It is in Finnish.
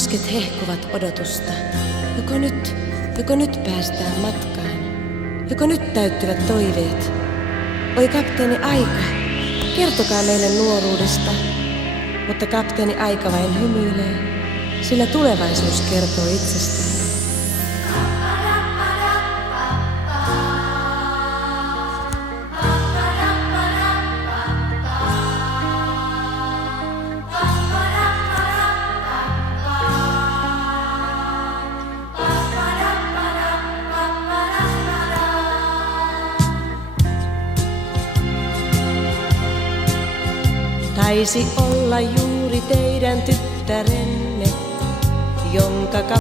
posket hehkuvat odotusta. Joko nyt päästään matkaan? Joko nyt täyttyvät toiveet? Oi kapteeni Aika, kertokaa meille nuoruudesta. Mutta kapteeni Aika vain hymyilee, sillä tulevaisuus kertoo itsestään. Taisi olla juuri teidän tyttärenne, jonka